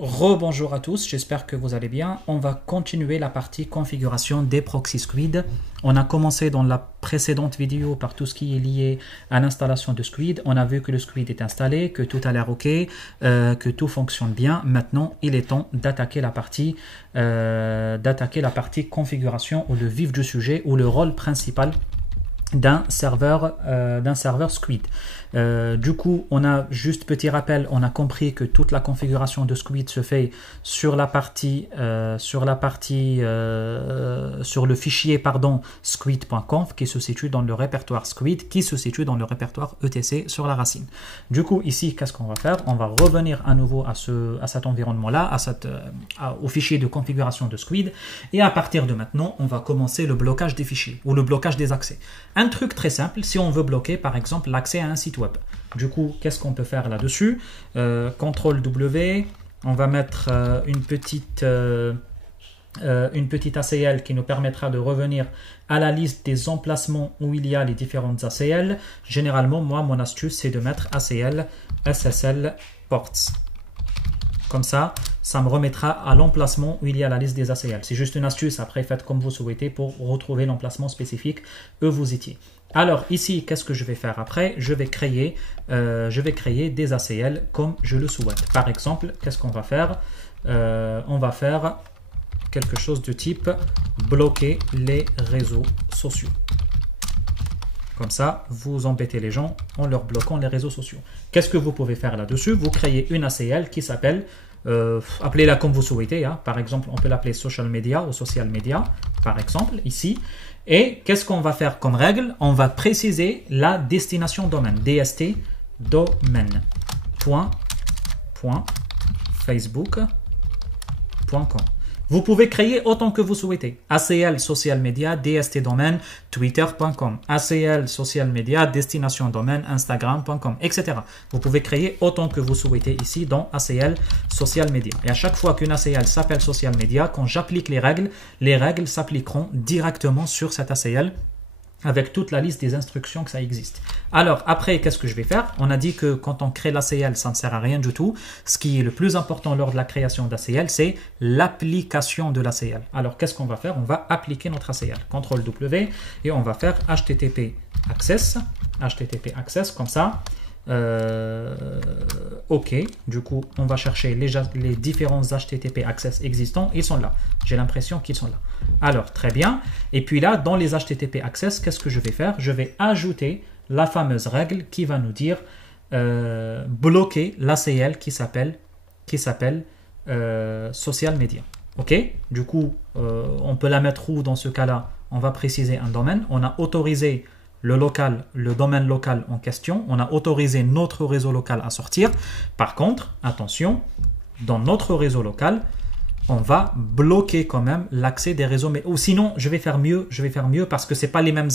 Rebonjour à tous, j'espère que vous allez bien. On va continuer la partie configuration des proxy Squid. On a commencé dans la précédente vidéo par tout ce qui est lié à l'installation de Squid. On a vu que le Squid est installé, que tout a l'air OK, que tout fonctionne bien. Maintenant, il est temps d'attaquer la partie configuration ou le vif du sujet ou le rôle principal d'un serveur Squid. Du coup, on a juste petit rappel, on a compris que toute la configuration de Squid se fait sur le fichier squid.conf qui se situe dans le répertoire Squid, qui se situe dans le répertoire etc sur la racine. Du coup, ici, qu'est-ce qu'on va faire? On va revenir à nouveau à cet environnement-là, au fichier de configuration de Squid, et à partir de maintenant, on va commencer le blocage des fichiers ou le blocage des accès. Un truc très simple, si on veut bloquer par exemple l'accès à un site web. Du coup, qu'est-ce qu'on peut faire là-dessus? CTRL-W, on va mettre une petite ACL qui nous permettra de revenir à la liste des emplacements où il y a les différentes ACL. Généralement, moi, mon astuce, c'est de mettre ACL SSL ports. Comme ça, ça me remettra à l'emplacement où il y a la liste des ACL. C'est juste une astuce, après faites comme vous souhaitez pour retrouver l'emplacement spécifique où vous étiez. Alors ici, qu'est-ce que je vais faire après? Je vais créer des ACL comme je le souhaite. Par exemple, qu'est-ce qu'on va faire? On va faire quelque chose de type bloquer les réseaux sociaux. Comme ça, vous embêtez les gens en leur bloquant les réseaux sociaux. Qu'est-ce que vous pouvez faire là-dessus? Vous créez une ACL qui s'appelle, appelez-la comme vous souhaitez. Hein. Par exemple, on peut l'appeler social media ou social media, par exemple, ici. Et qu'est-ce qu'on va faire comme règle? On va préciser la destination domaine, DST, domaine, .facebook.com. Vous pouvez créer autant que vous souhaitez. ACL social media, DST domaine, twitter.com. ACL social media, destination domaine, instagram.com, etc. Vous pouvez créer autant que vous souhaitez ici dans ACL social media. Et à chaque fois qu'une ACL s'appelle social media, quand j'applique les règles s'appliqueront directement sur cette ACL avec toute la liste des instructions que ça existe. Alors, après, qu'est-ce que je vais faire? On a dit que quand on crée l'ACL, ça ne sert à rien du tout. Ce qui est le plus important lors de la création d'ACL, c'est l'application de l'ACL. Alors, qu'est-ce qu'on va faire? On va appliquer notre ACL. CTRL-W et on va faire HTTP access, comme ça. OK, du coup, on va chercher les différents HTTP access existants. Ils sont là. J'ai l'impression qu'ils sont là. Alors, très bien. Et puis là, dans les HTTP access, qu'est-ce que je vais faire? Je vais ajouter la fameuse règle qui va nous dire bloquer l'ACL qui s'appelle social media. OK, du coup, on peut la mettre où dans ce cas-là? On va préciser un domaine. On a autorisé le domaine local en question. On a autorisé notre réseau local à sortir. Par contre, attention, dans notre réseau local, on va bloquer quand même l'accès des réseaux. Ou sinon, je vais faire mieux parce que ce n'est pas les mêmes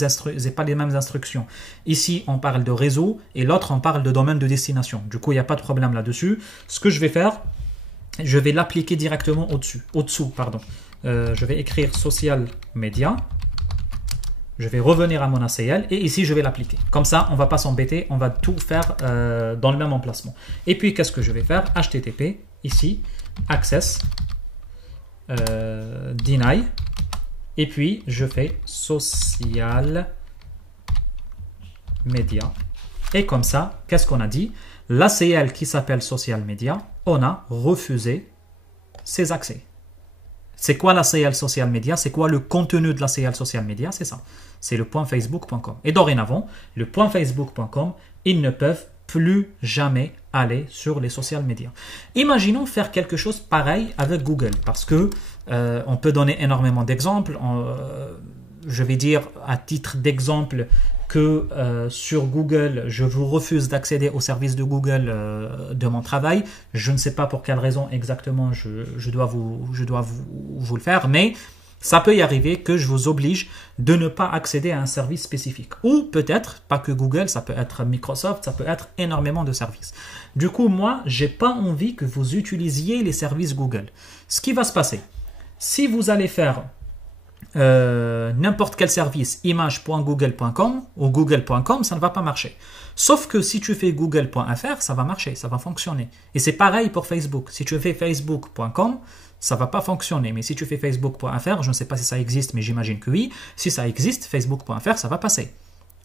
instructions. Ici, on parle de réseau et l'autre, on parle de domaine de destination. Du coup, il n'y a pas de problème là-dessus. Ce que je vais faire, je vais l'appliquer directement au-dessous. Je vais écrire social media. Je vais revenir à mon ACL et ici, je vais l'appliquer. Comme ça, on ne va pas s'embêter, on va tout faire dans le même emplacement. Et puis, qu'est-ce que je vais faire? HTTP, ici, access, deny, et puis, je fais social media. Et comme ça, qu'est-ce qu'on a dit? L'ACL qui s'appelle social media, on a refusé ses accès. C'est quoi l'ACL social media? C'est quoi le contenu de l'ACL social media? C'est ça. C'est le .facebook.com. Et dorénavant, le .facebook.com, ils ne peuvent plus jamais aller sur les social media. Imaginons faire quelque chose pareil avec Google parce que on peut donner énormément d'exemples. Je vais dire à titre d'exemple que sur Google, je vous refuse d'accéder au service de Google de mon travail. Je ne sais pas pour quelle raison exactement je dois vous le faire, mais ça peut y arriver que je vous oblige de ne pas accéder à un service spécifique. Ou peut-être, pas que Google, ça peut être Microsoft, ça peut être énormément de services. Du coup, moi, je n'ai pas envie que vous utilisiez les services Google. Ce qui va se passer, si vous allez faire n'importe quel service image.google.com ou google.com, ça ne va pas marcher. Sauf que si tu fais google.fr, ça va marcher, ça va fonctionner. Et c'est pareil pour Facebook. Si tu fais facebook.com, ça ne va pas fonctionner. Mais si tu fais facebook.fr, je ne sais pas si ça existe, mais j'imagine que oui. Si ça existe, facebook.fr, ça va passer.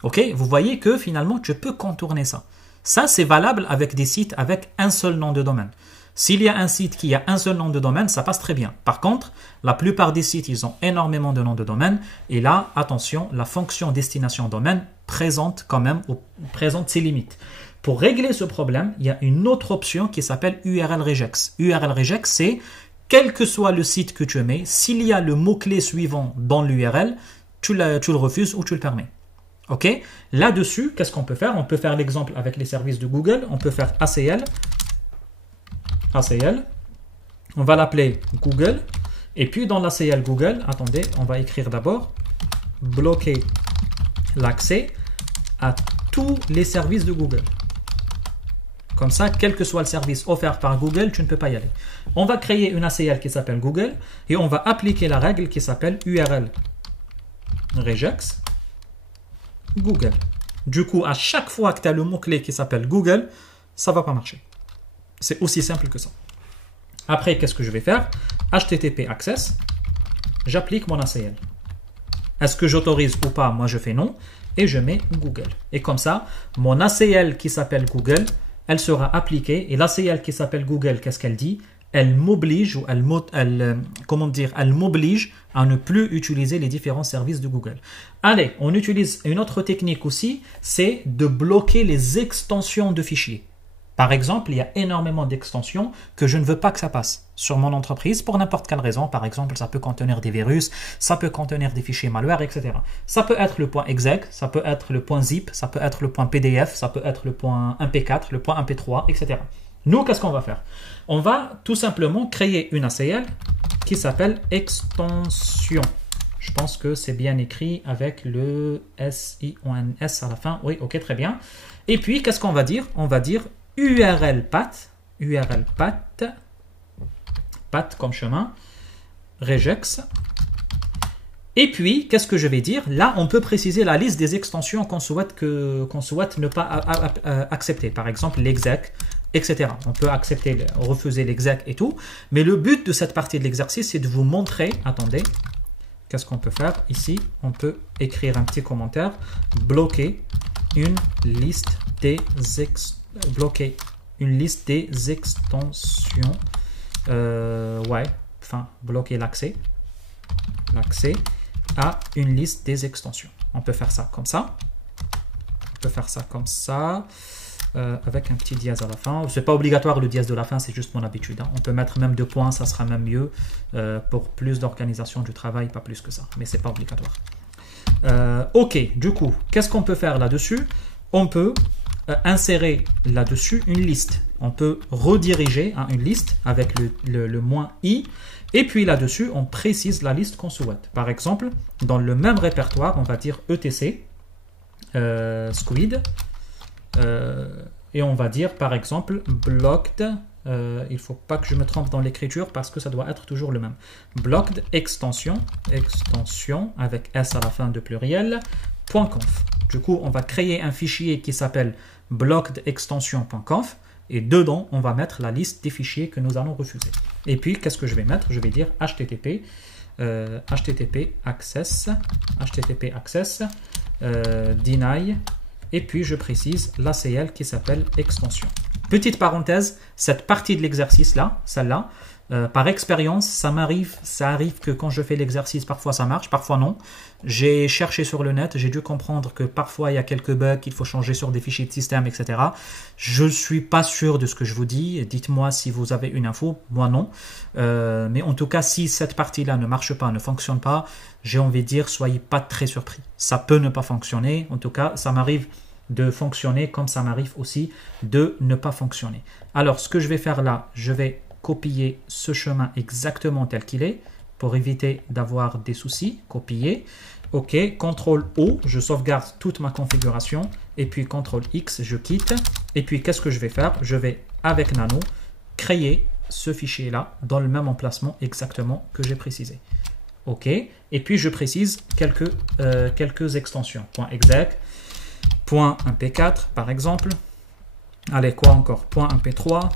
Ok? Vous voyez que finalement, tu peux contourner ça. Ça, c'est valable avec des sites avec un seul nom de domaine. S'il y a un site qui a un seul nom de domaine, ça passe très bien. Par contre, la plupart des sites, ils ont énormément de noms de domaine. Et là, attention, la fonction destination domaine présente quand même présente ses limites. Pour régler ce problème, il y a une autre option qui s'appelle URL regex. URL regex, c'est quel que soit le site que tu mets, s'il y a le mot-clé suivant dans l'URL, tu le refuses ou tu le permets. Ok? Là-dessus, qu'est-ce qu'on peut faire? On peut faire l'exemple avec les services de Google. On peut faire ACL. On va l'appeler Google. Et puis dans l'ACL Google, attendez, on va écrire d'abord bloquer l'accès à tous les services de Google. Comme ça, quel que soit le service offert par Google, tu ne peux pas y aller. On va créer une ACL qui s'appelle Google et on va appliquer la règle qui s'appelle URL regex Google. Du coup, à chaque fois que tu as le mot-clé qui s'appelle Google, ça ne va pas marcher. C'est aussi simple que ça. Après, qu'est-ce que je vais faire? HTTP access, j'applique mon ACL. Est-ce que j'autorise ou pas? Moi, je fais non et je mets Google. Et comme ça, mon ACL qui s'appelle Google, elle sera appliquée. Et l'ACL qui s'appelle Google, qu'est-ce qu'elle dit? Elle m'oblige ou elle m'oblige à ne plus utiliser les différents services de Google. Allez, on utilise une autre technique aussi, c'est de bloquer les extensions de fichiers. Par exemple, il y a énormément d'extensions que je ne veux pas que ça passe sur mon entreprise pour n'importe quelle raison. Par exemple, ça peut contenir des virus, ça peut contenir des fichiers malware, etc. Ça peut être le .exec, ça peut être le .zip, ça peut être le .pdf, ça peut être le .mp4, le .mp3, etc. Nous, qu'est-ce qu'on va faire? On va tout simplement créer une ACL qui s'appelle extension. Je pense que c'est bien écrit avec le S-I-O-N-S à la fin. Oui, ok, très bien. Et puis, qu'est-ce qu'on va dire? On va dire URL path comme chemin, regex. Et puis, qu'est-ce que je vais dire? Là, on peut préciser la liste des extensions qu'on souhaite ne pas accepter. Par exemple, l'exec, etc. On peut accepter, refuser l'exec et tout. Mais le but de cette partie de l'exercice, c'est de vous montrer, attendez, qu'est-ce qu'on peut faire ici? On peut écrire un petit commentaire, bloquer une liste des extensions. Bloquer l'accès à une liste des extensions. On peut faire ça comme ça. On peut faire ça comme ça. Avec un petit dièse à la fin. C'est pas obligatoire le dièse de la fin, c'est juste mon habitude. Hein. On peut mettre même 2 points, ça sera même mieux pour plus d'organisation du travail, pas plus que ça. Mais c'est pas obligatoire. Ok, du coup, qu'est-ce qu'on peut faire là-dessus? On peut insérer là-dessus une liste. On peut rediriger à une liste avec le -i. Et puis là-dessus, on précise la liste qu'on souhaite. Par exemple, dans le même répertoire, on va dire etc, squid. Et on va dire par exemple blocked, il ne faut pas que je me trompe dans l'écriture parce que ça doit être toujours le même. Blocked extension avec S à la fin de pluriel, .conf. Du coup, on va créer un fichier qui s'appelle blockedextension.conf et dedans, on va mettre la liste des fichiers que nous allons refuser. Et puis, qu'est-ce que je vais mettre? Je vais dire HTTP access, deny. Et puis, je précise l'ACL qui s'appelle extension. Petite parenthèse, cette partie de l'exercice-là, celle-là, par expérience, ça arrive que quand je fais l'exercice, parfois ça marche, parfois non. J'ai cherché sur le net, j'ai dû comprendre que parfois il y a quelques bugs, qu'il faut changer sur des fichiers de système, etc. Je ne suis pas sûr de ce que je vous dis. Dites-moi si vous avez une info, moi non. Mais en tout cas, si cette partie-là ne marche pas, ne fonctionne pas, j'ai envie de dire, soyez pas très surpris. Ça peut ne pas fonctionner. En tout cas, ça m'arrive de fonctionner comme ça m'arrive aussi de ne pas fonctionner. Alors, ce que je vais faire là, je vais copier ce chemin exactement tel qu'il est pour éviter d'avoir des soucis. Copier. OK. CTRL-O, je sauvegarde toute ma configuration. Et puis CTRL-X, je quitte. Et puis, qu'est-ce que je vais faire? Je vais, avec Nano, créer ce fichier-là dans le même emplacement exactement que j'ai précisé. OK. Et puis, je précise quelques extensions. .exec, .mp4, par exemple. Allez, quoi encore? .mp3,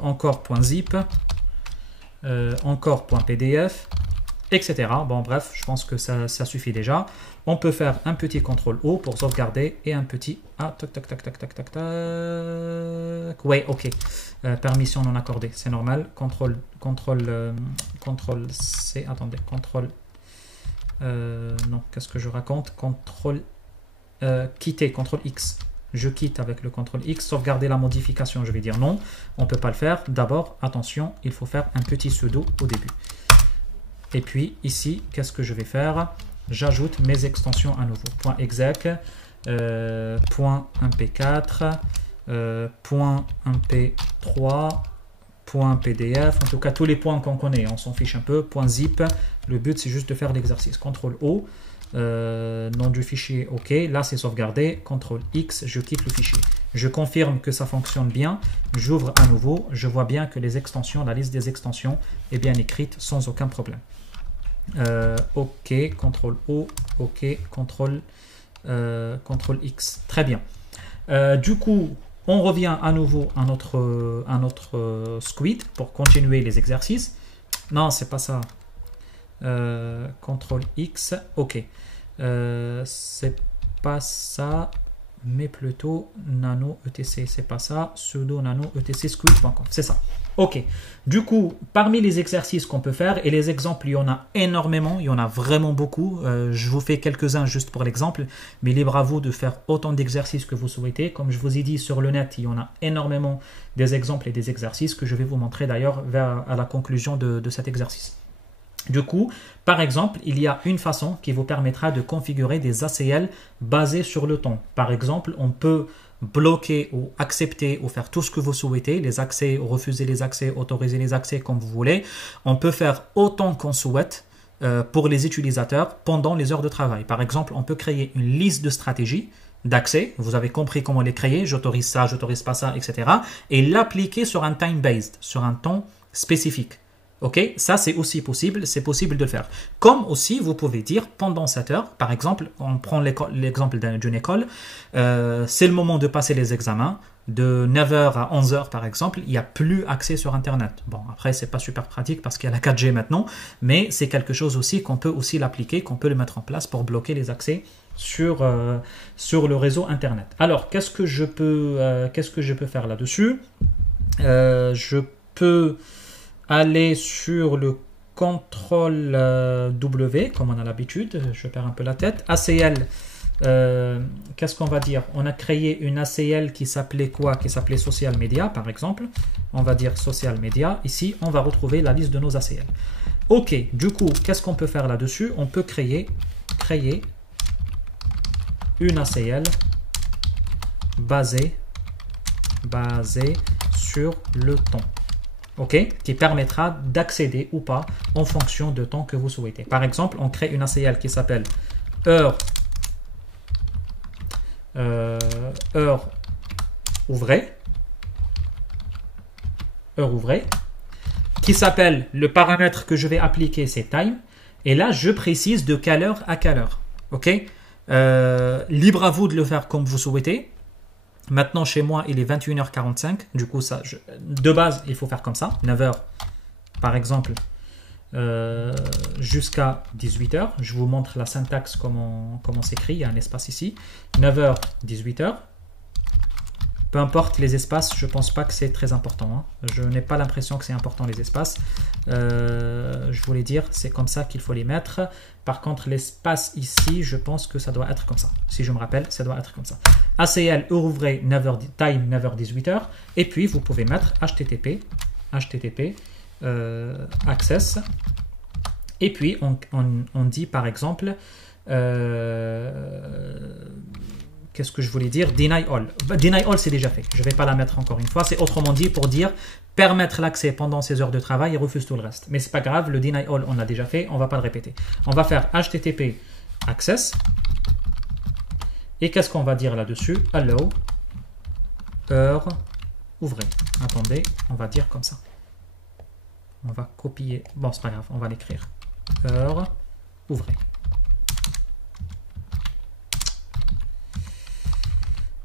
encore .zip, encore .pdf, etc. Bon, bref, je pense que ça suffit déjà. On peut faire un petit CTRL-O pour sauvegarder et un petit... Ah, tac, tac, tac, tac, tac, tac, tac. Ouais, OK. Permission non accordée, c'est normal. CTRL-C, attendez, non, qu'est-ce que je raconte? Quitter, CTRL-X. Je quitte avec le CTRL-X. Sauvegarder la modification, je vais dire non. On ne peut pas le faire. D'abord, attention, il faut faire un petit sudo au début. Et puis, ici, qu'est-ce que je vais faire? J'ajoute mes extensions à nouveau. .exec, .mp4, .mp3, .pdf. En tout cas, tous les points qu'on connaît, on s'en fiche un peu. .zip. Le but, c'est juste de faire l'exercice. CTRL-O. Nom du fichier, OK. Là, c'est sauvegardé. CTRL-X, je quitte le fichier. Je confirme que ça fonctionne bien. J'ouvre à nouveau. Je vois bien que les extensions, la liste des extensions est bien écrite sans aucun problème. OK, CTRL-O, OK, CTRL-X. Très bien. Du coup, on revient à nouveau à notre squid pour continuer les exercices. Non, c'est pas ça. CTRL-X, OK. C'est pas ça, mais plutôt nano etc. C'est pas ça, sudo nano etc squid.com. C'est ça. OK. Du coup, parmi les exercices qu'on peut faire, et les exemples, il y en a énormément, il y en a vraiment beaucoup. Je vous fais quelques-uns juste pour l'exemple, mais libre à vous de faire autant d'exercices que vous souhaitez. Comme je vous ai dit, sur le net, il y en a énormément des exemples et des exercices que je vais vous montrer d'ailleurs à la conclusion de cet exercice. Du coup, par exemple, il y a une façon qui vous permettra de configurer des ACL basés sur le temps. Par exemple, on peut bloquer ou accepter ou faire tout ce que vous souhaitez, les accès, refuser les accès, autoriser les accès comme vous voulez. On peut faire autant qu'on souhaite pour les utilisateurs pendant les heures de travail. Par exemple, on peut créer une liste de stratégies d'accès, vous avez compris comment les créer, j'autorise ça, j'autorise pas ça, etc. et l'appliquer sur un time-based, sur un temps spécifique. Ok, ça c'est aussi possible, c'est possible de le faire. Comme aussi, vous pouvez dire pendant 7 heures, par exemple, on prend l'exemple d'une école, c'est le moment de passer les examens, de 9h à 11h par exemple, il n'y a plus accès sur Internet. Bon, après, c'est pas super pratique parce qu'il y a la 4G maintenant, mais c'est quelque chose aussi qu'on peut aussi l'appliquer, qu'on peut le mettre en place pour bloquer les accès sur le réseau Internet. Alors, qu'est-ce que je peux faire là-dessus? Je peux aller sur le CTRL W, comme on a l'habitude, je perds un peu la tête. ACL, qu'est-ce qu'on va dire? On a créé une ACL qui s'appelait quoi? Qui s'appelait Social Media, par exemple. On va dire Social Media. Ici, on va retrouver la liste de nos ACL. Ok, du coup, qu'est-ce qu'on peut faire là-dessus? On peut créer une ACL basée sur le temps. OK, qui permettra d'accéder ou pas en fonction du temps que vous souhaitez. Par exemple, on crée une ACL qui s'appelle heure ouvrée, qui s'appelle, le paramètre que je vais appliquer, c'est time, et là, je précise de quelle heure à quelle heure. OK, libre à vous de le faire comme vous souhaitez. Maintenant, chez moi, il est 21h45. Du coup, ça, de base, il faut faire comme ça. 9h, par exemple, jusqu'à 18h. Je vous montre la syntaxe, comment s'écrit. Il y a un espace ici. 9h, 18h. Peu importe les espaces, je ne pense pas que c'est très important. Hein. Je n'ai pas l'impression que c'est important les espaces. Je voulais dire, c'est comme ça qu'il faut les mettre. Par contre, l'espace ici, je pense que ça doit être comme ça. Si je me rappelle, ça doit être comme ça. ACL, heure ouvrée, 9h, time 9h-18h. Et puis, vous pouvez mettre HTTP access. Et puis, on dit par exemple... qu'est-ce que je voulais dire? Deny all. Deny all, c'est déjà fait. Je ne vais pas la mettre encore une fois. C'est autrement dit pour dire permettre l'accès pendant ces heures de travail et refuse tout le reste. Mais c'est pas grave, le deny all, on l'a déjà fait. On ne va pas le répéter. On va faire HTTP access. Et qu'est-ce qu'on va dire là-dessus? Allow heure ouvrée. Attendez, on va dire comme ça. On va copier. Bon, c'est pas grave, on va l'écrire. Heure, ouvrez.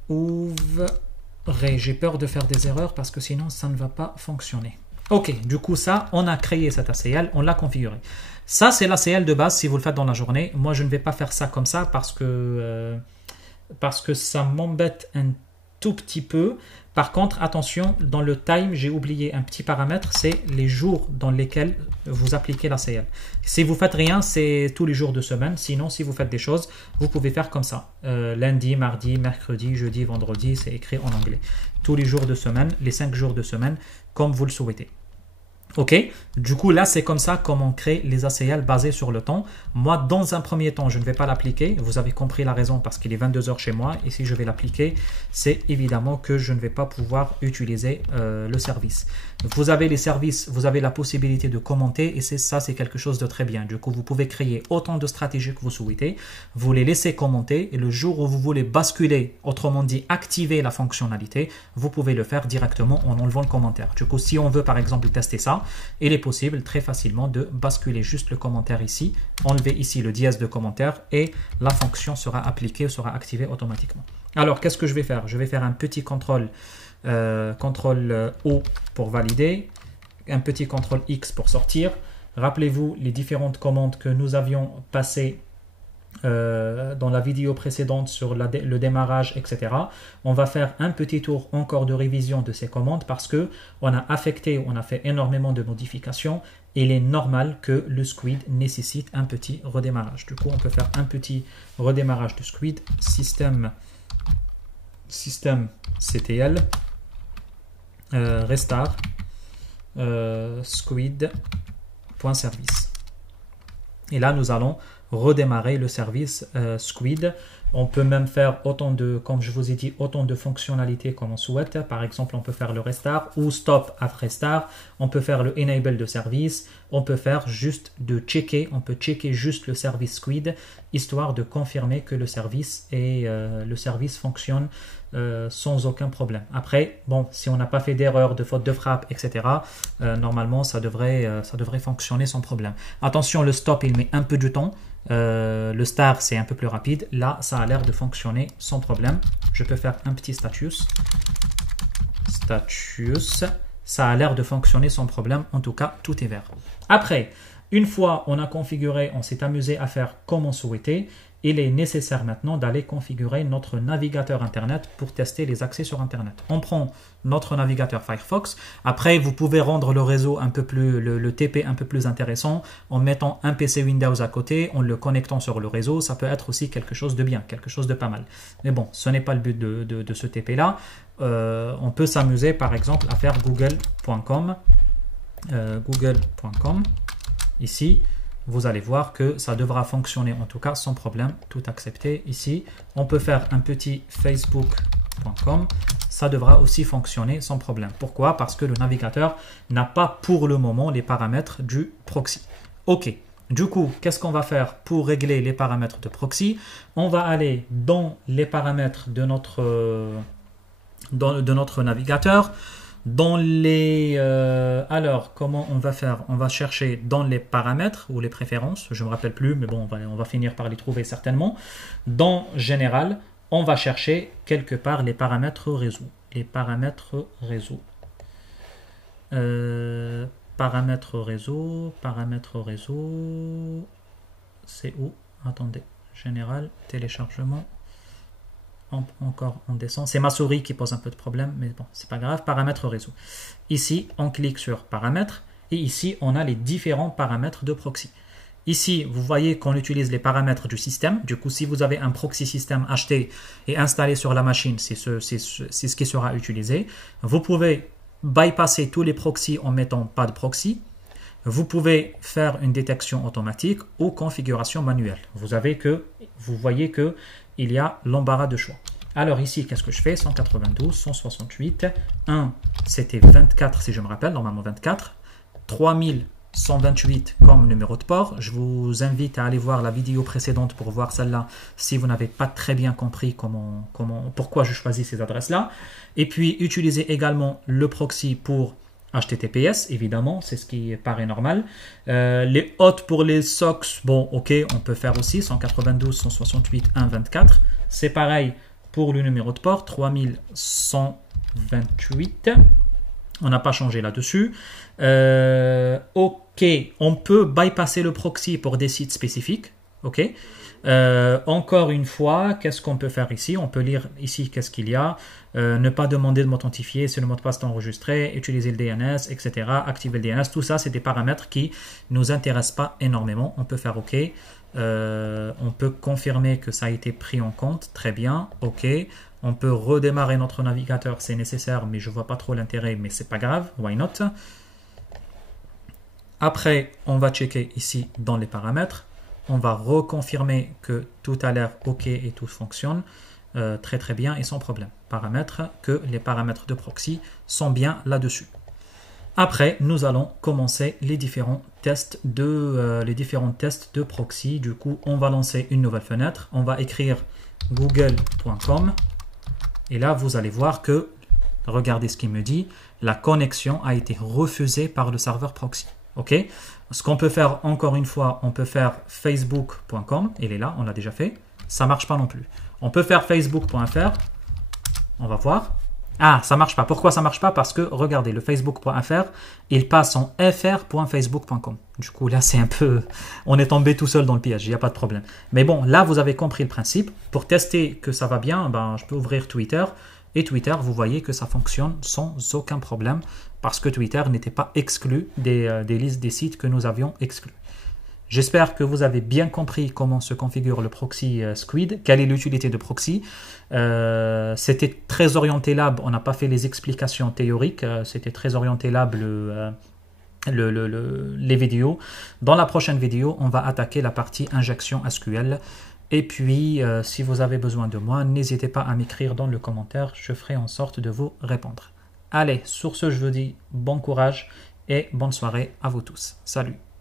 Ouvrez. J'ai peur de faire des erreurs parce que sinon ça ne va pas fonctionner. Ok, du coup ça, on a créé cet ACL, on l'a configuré. Ça c'est l'ACL de base si vous le faites dans la journée. Moi je ne vais pas faire ça comme ça parce que ça m'embête un tout petit peu. Par contre, attention, dans le time, j'ai oublié un petit paramètre, c'est les jours dans lesquels vous appliquez l'ACL. Si vous faites rien, c'est tous les jours de semaine. Sinon, si vous faites des choses, vous pouvez faire comme ça. Lundi, mardi, mercredi, jeudi, vendredi, c'est écrit en anglais. Tous les jours de semaine, les 5 jours de semaine, comme vous le souhaitez. Ok, du coup là c'est comme ça comment on crée les ACL basés sur le temps. Moi dans un premier temps je ne vais pas l'appliquer, vous avez compris la raison parce qu'il est 22 h chez moi et si je vais l'appliquer c'est évidemment que je ne vais pas pouvoir utiliser le service. Vous avez les services, vous avez la possibilité de commenter et c'est quelque chose de très bien. Du coup vous pouvez créer autant de stratégies que vous souhaitez, vous les laissez commenter et le jour où vous voulez basculer, autrement dit activer la fonctionnalité, vous pouvez le faire directement en enlevant le commentaire. Du coup si on veut par exemple tester ça, il est possible très facilement de basculer juste le commentaire ici, enlever ici le dièse de commentaire et la fonction sera appliquée, sera activée automatiquement. Alors qu'est-ce que je vais faire? Je vais faire un petit contrôle O pour valider, un petit contrôle X pour sortir. Rappelez-vous les différentes commandes que nous avions passées dans la vidéo précédente sur le démarrage, etc. On va faire un petit tour encore de révision de ces commandes parce que on a fait énormément de modifications et il est normal que le Squid nécessite un petit redémarrage. Du coup, on peut faire un petit redémarrage de Squid, système CTL, restart, squid.service. Et là, nous allons redémarrer le service Squid. On peut même faire comme je vous ai dit, autant de fonctionnalités comme on souhaite. Par exemple, on peut faire le restart ou stop après start. On peut faire le enable de service. On peut faire juste de checker. On peut checker juste le service Squid, histoire de confirmer que le service fonctionne sans aucun problème. Après, bon, si on n'a pas fait d'erreur, de faute de frappe, etc., normalement, ça devrait fonctionner sans problème. Attention, le stop, il met un peu de temps. Le start c'est un peu plus rapide. Là ça a l'air de fonctionner sans problème. Je peux faire un petit status, ça a l'air de fonctionner sans problème. En tout cas tout est vert. Après, une fois on a configuré, on s'est amusé à faire comme on souhaitait, il est nécessaire maintenant d'aller configurer notre navigateur internet pour tester les accès sur internet. On prend notre navigateur Firefox. Après, vous pouvez rendre le réseau un peu plus, le TP un peu plus intéressant en mettant un PC Windows à côté, en le connectant sur le réseau. Ça peut être aussi quelque chose de bien, quelque chose de pas mal. Mais bon, ce n'est pas le but de ce TP là. On peut s'amuser par exemple à faire google.com. Ici. Vous allez voir que ça devra fonctionner en tout cas sans problème, tout accepté ici. On peut faire un petit facebook.com, ça devra aussi fonctionner sans problème. Pourquoi? Parce que le navigateur n'a pas pour le moment les paramètres du proxy. Ok, du coup, qu'est-ce qu'on va faire pour régler les paramètres de proxy? On va aller dans les paramètres de notre navigateur. Alors, comment on va faire? On va chercher dans les paramètres ou les préférences, je ne me rappelle plus, mais bon, on va finir par les trouver certainement. Dans Général, on va chercher quelque part les paramètres réseau. Les paramètres réseau. Paramètres réseau, c'est où? Attendez, Général, téléchargement. Encore on descend, c'est ma souris qui pose un peu de problème, mais bon, c'est pas grave. Paramètres réseau. Ici, on clique sur paramètres et ici, on a les différents paramètres de proxy. Ici, vous voyez qu'on utilise les paramètres du système. Du coup, si vous avez un proxy système acheté et installé sur la machine, c'est ce qui sera utilisé. Vous pouvez bypasser tous les proxys en mettant pas de proxy. Vous pouvez faire une détection automatique ou configuration manuelle. Vous voyez que il y a l'embarras de choix. Alors ici, qu'est-ce que je fais? 192, 168, 1, c'était 24 si je me rappelle, normalement 24, 3128 comme numéro de port. Je vous invite à aller voir la vidéo précédente pour voir celle-là si vous n'avez pas très bien compris pourquoi je choisis ces adresses-là. Et puis, utilisez également le proxy pour HTTPS, évidemment, c'est ce qui paraît normal. Les hôtes pour les SOCs, bon, ok, on peut faire aussi 192.168.1.24. C'est pareil pour le numéro de port, 3128. On n'a pas changé là-dessus. Ok, on peut bypasser le proxy pour des sites spécifiques. Ok. Encore une fois, qu'est-ce qu'on peut faire ici? On peut lire ici qu'est-ce qu'il y a. Ne pas demander de m'authentifier si le mot de passe est enregistré, utiliser le DNS, etc. Activer le DNS. Tout ça, c'est des paramètres qui ne nous intéressent pas énormément. On peut faire OK. On peut confirmer que ça a été pris en compte. Très bien. OK. On peut redémarrer notre navigateur, c'est nécessaire, mais je ne vois pas trop l'intérêt, mais c'est pas grave. Why not? Après, on va checker ici dans les paramètres. On va reconfirmer que tout a l'air OK et tout fonctionne très très bien et sans problème. Paramètres, que les paramètres de proxy sont bien là-dessus. Après, nous allons commencer les différents tests de proxy. Du coup, on va lancer une nouvelle fenêtre. On va écrire google.com. Et là, vous allez voir que, regardez ce qu'il me dit, la connexion a été refusée par le serveur proxy. OK? Ce qu'on peut faire, encore une fois, on peut faire facebook.com. Il est là, on l'a déjà fait. Ça ne marche pas non plus. On peut faire facebook.fr. On va voir. Ah, ça ne marche pas. Pourquoi ça ne marche pas? Parce que, regardez, le facebook.fr, il passe en fr.facebook.com. Du coup, là, c'est un peu... On est tombé tout seul dans le piège, il n'y a pas de problème. Mais bon, là, vous avez compris le principe. Pour tester que ça va bien, ben, je peux ouvrir Twitter. Et Twitter, vous voyez que ça fonctionne sans aucun problème parce que Twitter n'était pas exclu des listes des sites que nous avions exclus. J'espère que vous avez bien compris comment se configure le proxy Squid, quelle est l'utilité de proxy. C'était très orienté lab, on n'a pas fait les explications théoriques, c'était très orienté lab les vidéos. Dans la prochaine vidéo, on va attaquer la partie injection SQL. Et puis, si vous avez besoin de moi, n'hésitez pas à m'écrire dans le commentaire, je ferai en sorte de vous répondre. Allez, sur ce, je vous dis bon courage et bonne soirée à vous tous. Salut!